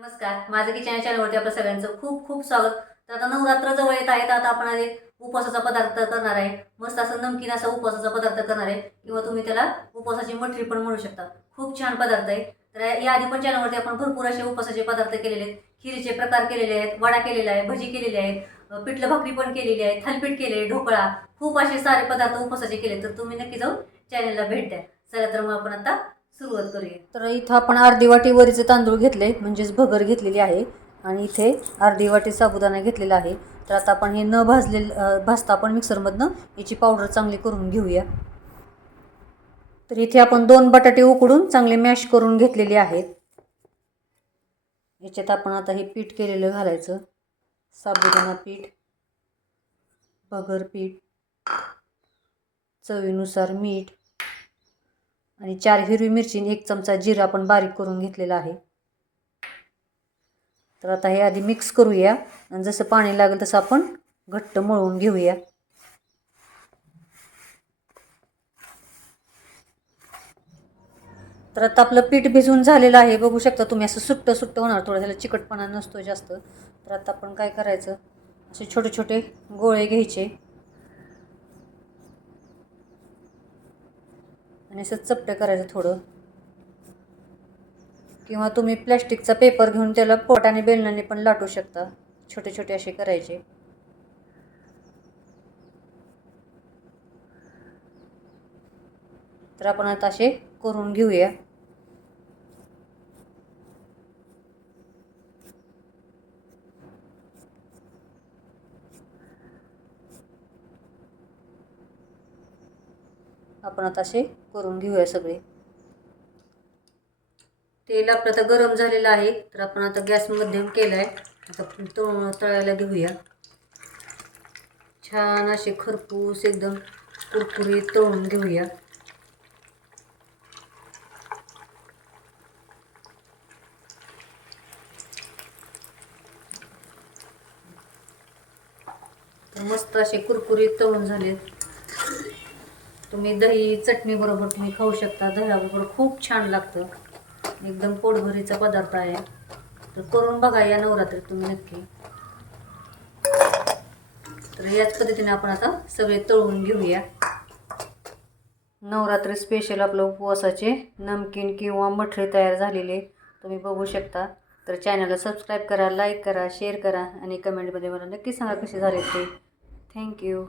नमस्कार. माझं किचन या चॅनलवरती आपल्या सगळ्यांचं खूप खूप स्वागत. तर आता नवरात्र जवळ येत आहे तर आता आपण आज एक उपवासाचा पदार्थ करणार आहे. मस्त असं नमकीन असा उपवासाचा पदार्थ करणार आहे. किंवा तुम्ही त्याला उपवासाची मठरी पण म्हणू शकता. खूप छान पदार्थ आहे. तर याआधी पण चॅनलवरती आपण भरपूर असे उपवासाचे पदार्थ केलेले आहेत. खिरीचे प्रकार केलेले आहेत वडा केलेला आहे भजी केलेली आहेत पिठलं भाकरी पण केलेली आहे थालपीठ केले ढोकळा. खूप असे सारे पदार्थ उपवासाचे केले तर तुम्ही नक्की जाऊन चॅनलला भेट द्या. चला तर मग आपण आता सुरुवात करूया. तर इथं आपण अर्धी वाटी वरीचे तांदूळ घेतले म्हणजेच भगर घेतलेली आहे. आणि इथे अर्धी वाटी साबुदाणा घेतलेला आहे. तर आता आपण हे न भाजले भाजता आपण मिक्सरमधनं याची पावडर चांगली करून घेऊया. तर इथे आपण दोन बटाटे उकडून चांगले मॅश करून घेतलेले आहेत. याच्यात आपण आता हे पीठ केलेलं घालायचं. साबुदाणा पीठ भगर पीठ चवीनुसार मीठ आणि चार हिरवी मिरची आणि एक चमचा जिरा आपण बारीक करून घेतलेला आहे. तर आता हे आधी मिक्स करूया आणि जसं पाणी लागेल तसं आपण घट्ट मळून घेऊया. तर आता आपलं पीठ भिजून झालेलं आहे. बघू शकता तुम्ही असं सुट्ट सुट्ट होणार. थोडं त्याला चिकटपणा नसतो जास्त. तर आता आपण काय करायचं? असे छोटे छोटे गोळे घ्यायचे. आणि असं चपटं करायचं थोडं. किंवा तुम्ही प्लॅस्टिकचा पेपर घेऊन त्याला पोटाने बेलनाने पण लाटू शकता. छोटे छोटे असे करायचे. तर आपण आता असे करून घेऊया. आपण आता असे करून घेऊया सगळे. तेल आपलं आता गरम झालेलं आहे तर आपण आता गॅस मध्यम केला आहे आता तळ तळायला घेऊया. छान असे खरपूस एकदम कुरकुरीत तळून घेऊया. मस्त असे कुरकुरीत तळून झाले तुम्ही दही चटणी बरोबर तुम्ही खाऊ शकता. दह्याबरोबर खूप छान लागतं. एकदम पोटभरीचा पदार्थ आहे. तर करून बघा या नवरात्रीत तुम्ही नक्की. तर याच पद्धतीने आपण आता सगळे तळून घेऊया. नवरात्री स्पेशल आपलं उपवासाचे नमकीन किंवा मठरे तयार झालेले तुम्ही बघू शकता. तर चॅनलला सबस्क्राईब करा लाईक करा शेअर करा आणि कमेंटमध्ये मला नक्की सांगा कसे झाले ते. थँक्यू